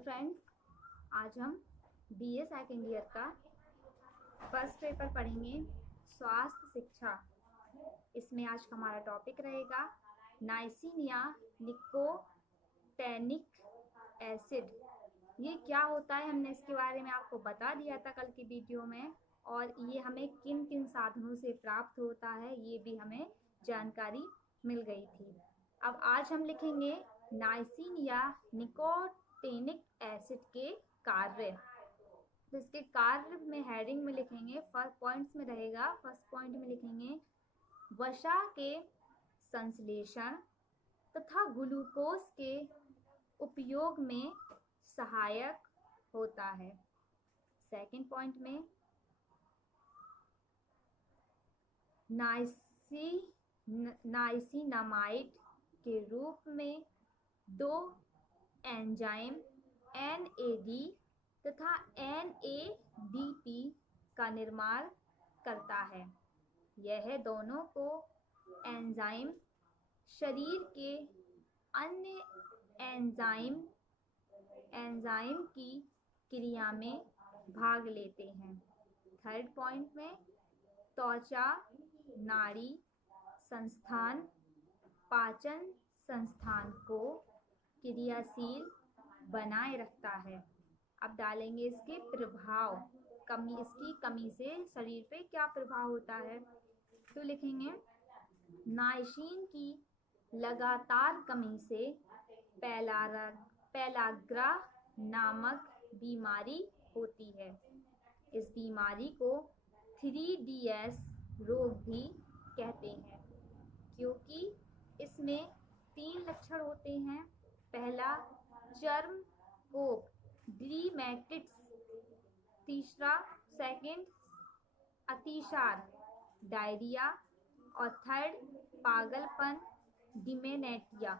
Friends, आज हम BA second year का फर्स्ट पेपर पढ़ेंगे, स्वास्थ्य शिक्षा। इसमें आज का हमारा टॉपिक रहेगा नाइसिन या निकोटेनिक एसिड। ये क्या होता है, हमने इसके बारे में आपको बता दिया था कल की वीडियो में, और ये हमें किन किन साधनों से प्राप्त होता है ये भी हमें जानकारी मिल गई थी। अब आज हम लिखेंगे नाइसिन या निकोटेनिक एसिड के कार्य। तो इसके कार्य में हेडिंग में लिखेंगे, फर्स्ट पॉइंट्स में रहेगा। फर्स्ट पॉइंट में लिखेंगे वसा के संश्लेषण तथा ग्लूकोज के उपयोग में सहायक होता है। सेकंड पॉइंट में नाइसिनामाइड के रूप में दो एंजाइम NAD तथा NADP का निर्माण करता है। यह दोनों को एंजाइम शरीर के अन्य एंजाइम की क्रिया में भाग लेते हैं। थर्ड पॉइंट में त्वचा, नाड़ी संस्थान, पाचन संस्थान को क्रियाशील बनाए रखता है। अब डालेंगे इसके प्रभाव, इसकी कमी से शरीर पे क्या प्रभाव होता है। तो लिखेंगे नाइसिन की लगातार कमी से पेलाग्रा नामक बीमारी होती है। इस बीमारी को 3DS रोग भी कहते हैं, क्योंकि इसमें 3 लक्षण होते हैं। पहला चर्म कोप ड्रीमेटिस, तीसरा सेकंड अतिसार डायरिया, और थर्ड पागलपन डिमेनेटिया।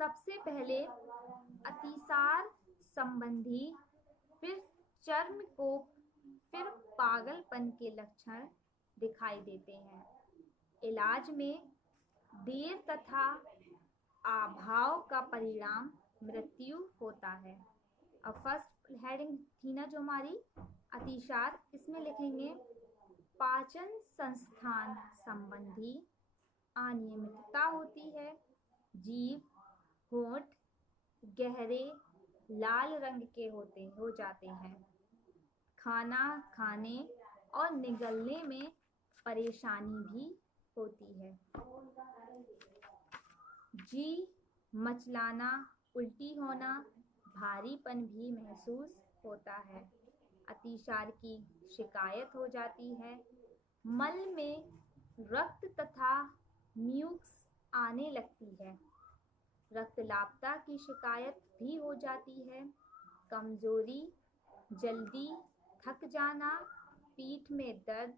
सबसे पहले अतिसार संबंधी, फिर चर्म कोप, फिर पागलपन के लक्षण दिखाई देते हैं। इलाज में देर तथा अभाव का परिणाम मृत्यु होता है। अब फर्स्ट हेडिंग थी ना जो हमारी अतिसार, इसमें लिखेंगे पाचन संस्थान संबंधी अनियमितता होती है। जीभ, होंठ गहरे लाल रंग के हो जाते हैं। खाना खाने और निगलने में परेशानी भी होती है। जी मचलाना, उल्टी होना, भारीपन भी महसूस होता है। अतिसार की शिकायत हो जाती है। मल में रक्त तथा म्यूक्स आने लगती है। रक्तलापता की शिकायत भी हो जाती है। कमजोरी, जल्दी थक जाना, पीठ में दर्द,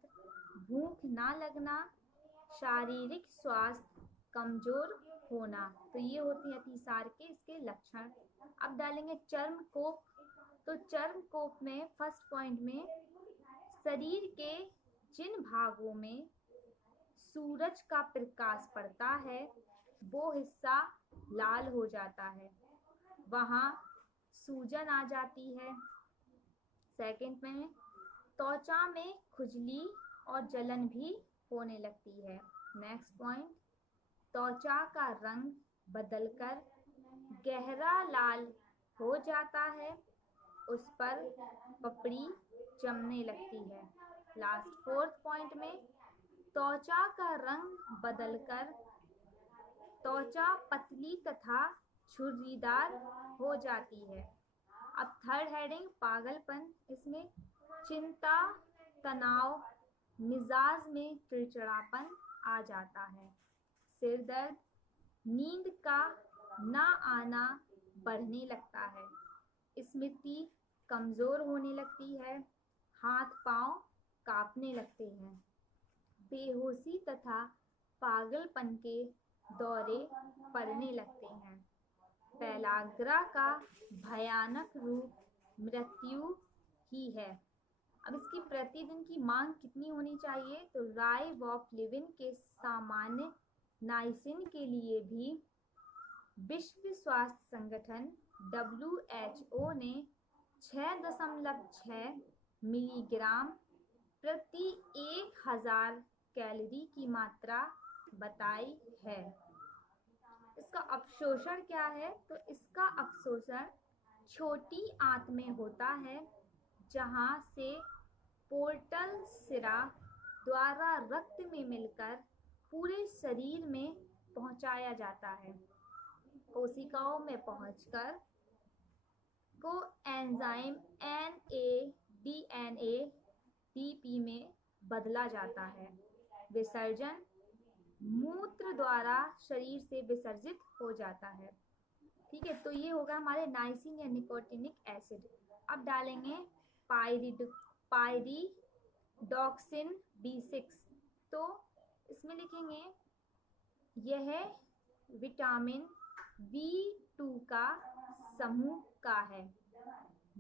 भूख ना लगना, शारीरिक स्वास्थ्य कमजोर होना। तो ये होती है अतिसार के इसके लक्षण। अब डालेंगे चर्म कोप। तो चर्म कोप में फर्स्ट पॉइंट में शरीर के जिन भागों में सूरज का प्रकाश पड़ता है वो हिस्सा लाल हो जाता है, वहां सूजन आ जाती है। सेकंड में त्वचा में खुजली और जलन भी होने लगती है। नेक्स्ट पॉइंट, त्वचा का रंग बदलकर गहरा लाल हो जाता है, उस पर पपड़ी जमने लगती है। लास्ट फोर्थ पॉइंट में त्वचा का रंग बदलकर त्वचा पतली तथा झुर्रीदार हो जाती है। अब थर्ड हेडिंग पागलपन, इसमें चिंता, तनाव, मिजाज में चिड़चिड़ापन आ जाता है। सिर दर्द, नींद का ना आना बढ़ने लगता है। स्मृति कमजोर होने लगती है। हाथ पांव कांपने लगते हैं। बेहोशी तथा पागलपन के दौरे पड़ने लगते हैं। पेलाग्रा का भयानक रूप मृत्यु ही है। अब इसकी प्रतिदिन की मांग कितनी होनी चाहिए, तो राइबोफ्लाविन के सामान्य नाइसिन के लिए भी विश्व स्वास्थ्य संगठन WHO ने 6.6 मिलीग्राम प्रति 1000 कैलोरी की मात्रा बताई है। इसका अवशोषण क्या है? तो इसका अवशोषण छोटी आंत में होता है, जहां से पोर्टल सिरा द्वारा रक्त में मिलकर पूरे शरीर में पहुंचाया जाता है। कोशिकाओं में पहुंचकर को एंजाइम NADP में बदला जाता है। विसर्जन मूत्र द्वारा शरीर से विसर्जित हो जाता है। ठीक है, तो ये होगा हमारे नाइसिन या निकोटिनिक एसिड। अब डालेंगे पायरिडॉक्सिन B6। तो इसमें लिखेंगे यह विटामिन B2 का समूह का है।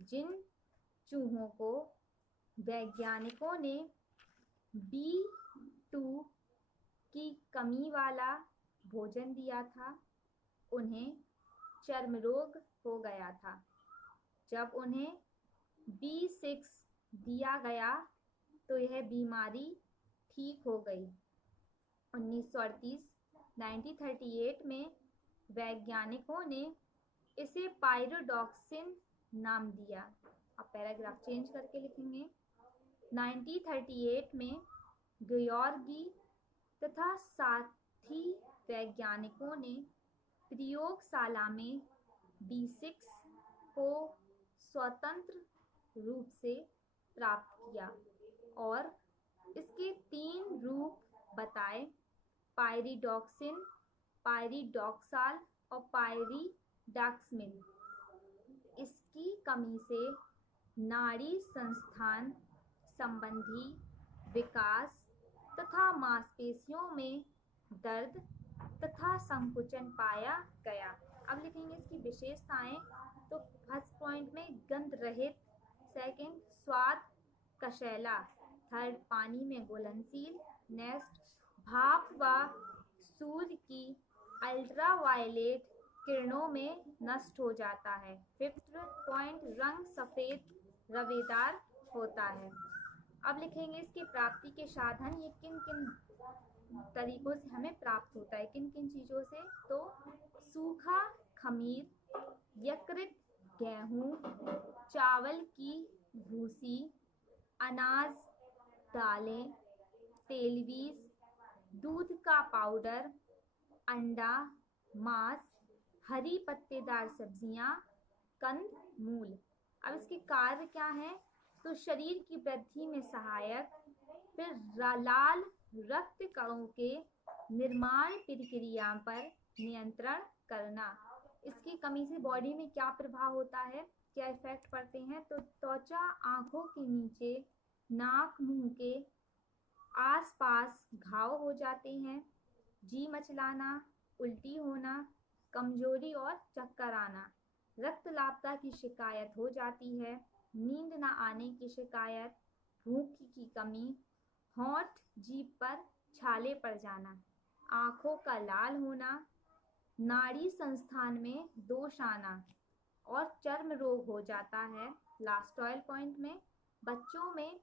जिन चूहों को वैज्ञानिकों ने B2 की कमी वाला भोजन दिया था, उन्हें चर्म रोग हो गया था। जब उन्हें B6 दिया गया तो यह बीमारी ठीक हो गई। 1938 में वैज्ञानिकों ने इसे पायरिडॉक्सिन नाम दिया। अब पैराग्राफ चेंज करके लिखेंगे। 1938 में गेयोर्गी तथा साथी वैज्ञानिकों ने प्रयोगशाला में B6 को स्वतंत्र रूप से प्राप्त किया और इसके 3 रूप बताए: पायरिडॉक्सिन, पायरिडॉक्साल और पायरिडॉक्समिन। इसकी कमी से नाड़ी संस्थान संबंधी विकास तथा मांसपेशियों में दर्द तथा संकुचन पाया गया। अब लिखेंगे इसकी विशेषताएं। तो फर्स्ट पॉइंट में गंध रहित, सेकंड स्वाद कशैला, थर्ड पानी में घुलनशील, नेक्स्ट भाप व सूर्य की अल्ट्रावायलेट किरणों में नष्ट हो जाता है। फिफ्थ पॉइंट रंग सफेद रवेदार होता है। अब लिखेंगे इसकी प्राप्ति के साधन। ये किन किन तरीकों से हमें प्राप्त होता है, किन किन चीज़ों से? तो सूखा खमीर, यकृत गेहूँ, चावल की भूसी, अनाज, दालें, तेलबीज, दूध का पाउडर, अंडा, मांस, हरी पत्तेदार सब्जियां, कंद मूल। अब इसके कार्य क्या है? तो शरीर की वृद्धि में सहायक, फिर लाल रक्त कणों के निर्माण प्रक्रिया पर नियंत्रण करना। इसकी कमी से बॉडी में क्या प्रभाव होता है, क्या इफेक्ट पड़ते हैं? तो त्वचा, आंखों के नीचे, नाक, मुंह के आसपास घाव हो जाते हैं, जी मचलाना, उल्टी होना, कमजोरी और चक्कर आना, रक्तलापता की शिकायत हो जाती है, नींद न आने की शिकायत, भूख की कमी, होंठ जीभ पर छाले पड़ जाना, आंखों का लाल होना, नाड़ी संस्थान में दोष आना और चर्म रोग हो जाता है। लास्ट पॉइंट में बच्चों में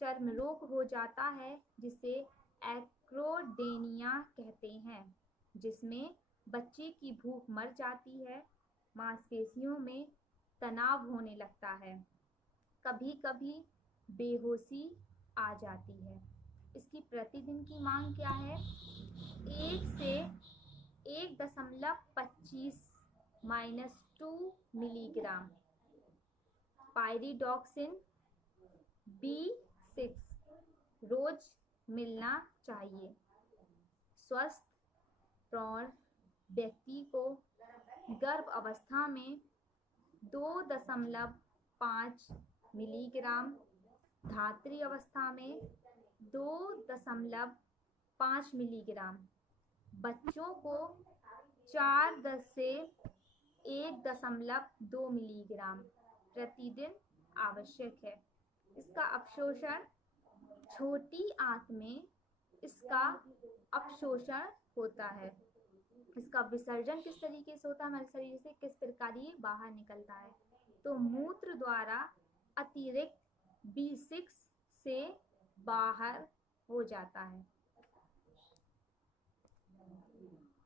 चर्म रोग हो जाता है जिसे एक्रोडेनिया कहते हैं, जिसमें बच्चे की भूख मर जाती है, मांसपेशियों में तनाव होने लगता है, कभी कभी बेहोशी आ जाती है। इसकी प्रतिदिन की मांग क्या है? 1 से 1.25 -2 मिलीग्राम पायरिडॉक्सिन B6 रोज मिलना चाहिए। स्वस्थ प्रौढ़ व्यक्ति को गर्भ अवस्था में 2.5 मिलीग्राम, धात्री अवस्था में 2.5 मिलीग्राम, बच्चों को 4 से 1.2 मिलीग्राम प्रतिदिन आवश्यक है। इसका अवशोषण छोटी आंत में इसका अवशोषण होता है। इसका विसर्जन किस तरीके से होता है, हमारे शरीर से किस प्रकार कार्य बाहर निकलता है। तो मूत्र द्वारा अतिरिक्त B6 से बाहर हो जाता है।